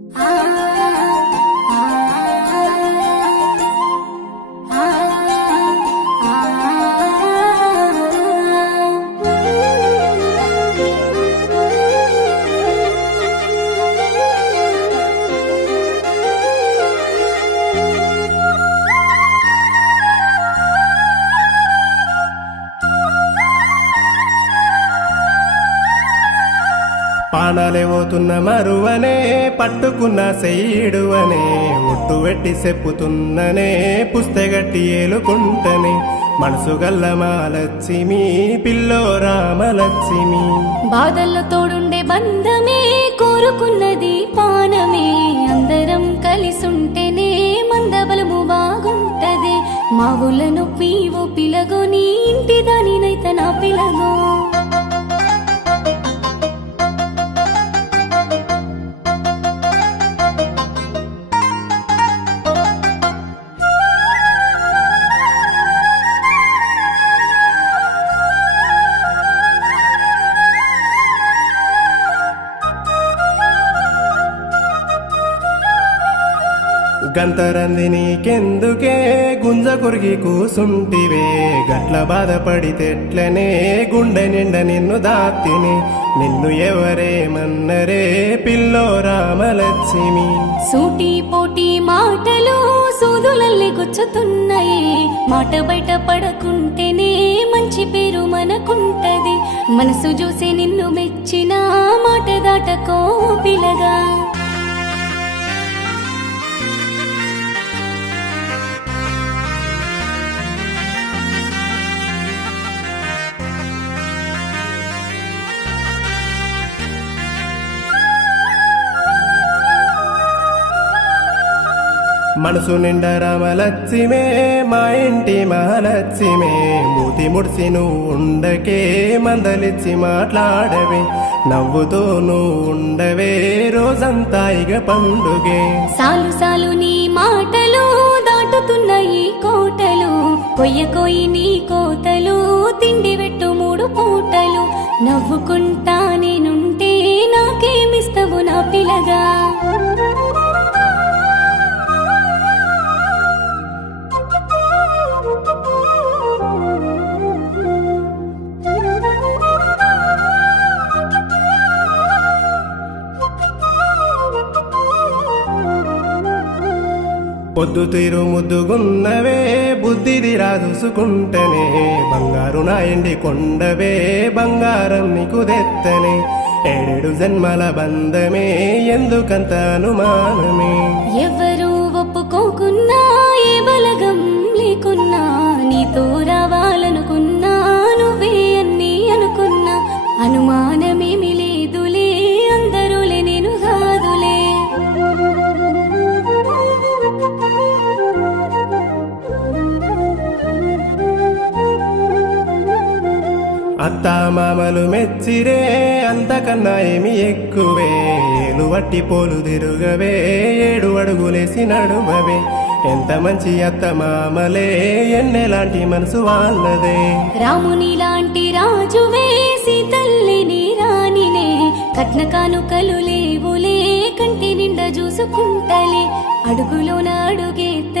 Ah. పానాలేవోతున్న మరువనే పట్టుకున్న సెయ్యిడువనే ఒట్టు వెట్టి చెప్పుతున్ననే పుస్తగట్టి ఏలుకుంటనే మనసు గల్ల మాలచ్చిమి పిల్లో రామలక్ష్మి బాధల్లో తోడుండే బంధమే కోరుకున్నది పానమే అందరం కలిసుంటేనే మందబలము బాగుంటది. మా ఊళ్ళను పీవు నీ ఇంటి దానినైతే నా పిలగో. గంతరంది నీకెందుకే? గుంజ కొరిగి కూసుంటివే. గట్ల బాధపడితేట్లనే గుండె నిండ నిన్ను దాత్తిని. నిన్ను ఎవరేమన్నరే పిల్లో రామలక్ష్మి. సూటి పోటీ మాటలు సూదులల్లి గుచ్చుతున్నాయి. మాట బయట పడకుంటేనే మంచి పేరు మనకుంటది. మనసు చూసి నిన్ను మెచ్చిన మాట దాటకో పిలగా మనసు నిండా రామలక్ష్మే మా ఇంటి మహాలక్ష్మే మూతి ముడిసి నువ్వు ఉండకే మందలిచ్చి మాట్లాడవే. నవ్వుతో నువ్వు ఉండవే రోజంతా ఇక పండుగే. సాలు సాలు నీ మాటలు దాటుతున్నాయి కోటలు. కొయ్య కొయ్యి నీ కోతలు తిండి పెట్టు మూడు పూటలు. నవ్వుకుంటా నేనుంటే నాకేమిస్తావు నా పిలగా? పొద్దు తీరు ముద్దుగున్నవే బుద్ధిది రాదుసుకుంటేనే బంగారు నా ఎండి కొండవే బంగారం నీకు దెత్తనే ఏడేడు జన్మల బంధమే ఎందుకంత అనుమానమే? ఎవరు అత్తా మామలు మెచ్చిరే అంతకన్నా ఏమి ఎక్కువే? ఏలు వట్టి పోలు తిరుగవే ఏడు అడుగులేసి నడుమవే ఎంత మంచి అత్త మామలే ఎన్నెలాంటి మనసు వాళ్ళదే? రాముని లాంటి రాజువే సీతల్లిని రాణినే. కట్న కానుకలు లేవులే కంటి నిండా చూసుకుంటలే. అడుగులోన అడుగేత